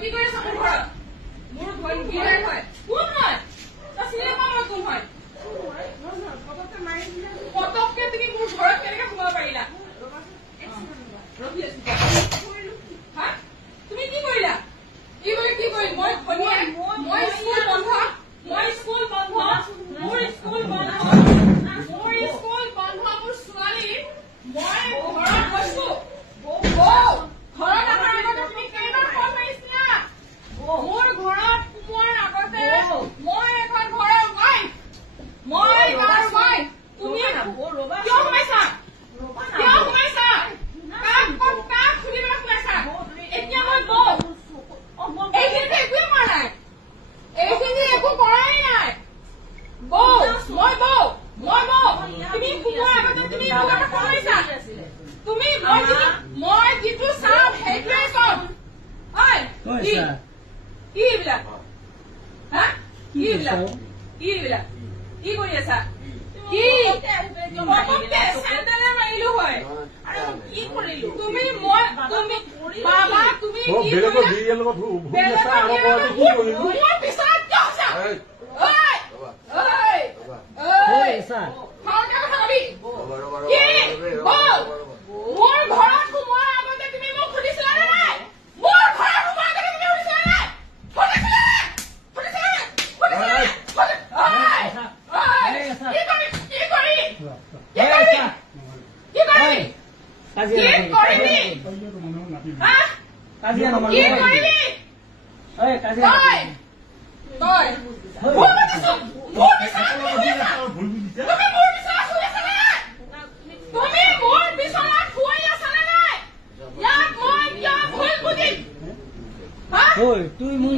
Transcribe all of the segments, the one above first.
কি কৰি আছা মোৰ ঘৰত? মোৰ ঘৰ গিৰাই হয়। কোন হয়? তা চিনি পাওঁ মই কোন হয়। পতককে তুমি মোৰ ঘৰত কেনেকে সোমাব পাৰিলা? হা? তুমি কি কৰিলা? কি কৰিম মই স্কুল বন্ধ। মোৰ স্কুল বন্ধ। মোৰ ছোৱালী মই ঘৰত গৈছো। ঘৰত অহাৰ আগতে তুমি কেইবাৰ ফোন মাৰিছিলা? মোৰ ঘৰত সোমোৱাৰ আগতে মই এখন ঘৰৰ ৱাইফ। তুমি কিয় সোমাইছা? কাক খুলি পেলাই সোমাইছা? এতিয়া মই বৌ এইখিনিতে একোৱে কৰা নাই। এইখিনি একো কৰাই নাই। বৌ তুমি সোমোৱাৰ আগতে তুমি মোক এটা ফোন মাৰিছা। তুমি মই যিটো চাম সেইটোৱে কম। কি এইবিলাক? হা? কি এইবিলাক? কি কৰি আছা? কি চেণ্ডেলে মাৰিলো হয়। কি কৰিলো? তুমি বাবা তুমি মোৰ পিছত কিয় আছা? মোৰ ঘৰত সোমোৱাৰ আগতে তুমি মোক সুধিছিলা নে নাই? মোৰ ঘৰত সোমোৱাৰ আগতে তুমি সুধিছিলা নে নাই? তুই মোৰ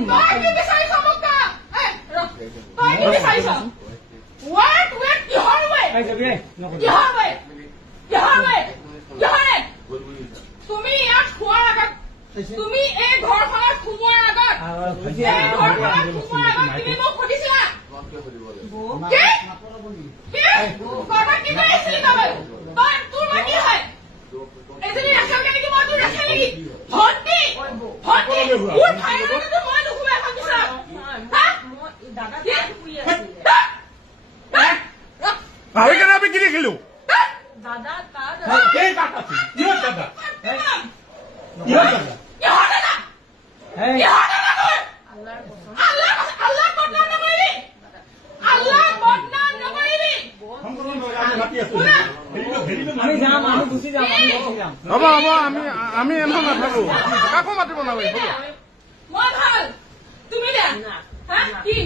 তুমি ইয়াত খোৱাৰ আগত তুমি এই ঘৰখনত সোমোৱাৰ আগত তুমি মোক সুধিছিলা তোৰ বা কি হয়? এজনী ৰাখাল নেকি? মই তোৰ ৰাখা নেকি? ভণ্টি মোৰ ভাইৰ লগতো মই নুশুৱে এখন বিচৰা। আমি কেন আমি কি দেখিলো? দাদা হ'ব আমি এনেও নাথাকো। কাকো মাতিব নালাগে। মই ভাল তুমি বেয়া। কি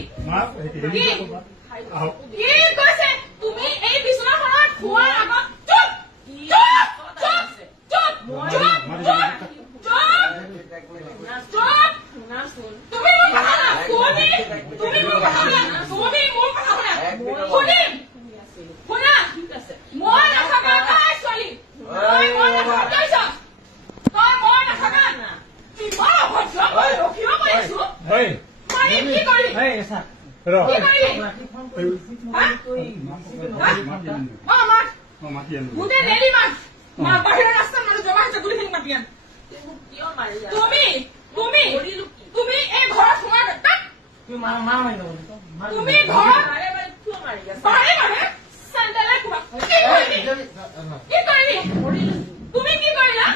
কৈছে? তুমি এই বিচনাখনত খোৱাৰ আগত বাহিৰৰ ৰাস্তাত মানুহ জমা হৈছে গুলিখিনি মাতি আন। তুমি এই ঘৰত সোমাই তুমি ঘৰত চেণ্ডেলে কি কৰিলি? তুমি কি কৰিলা?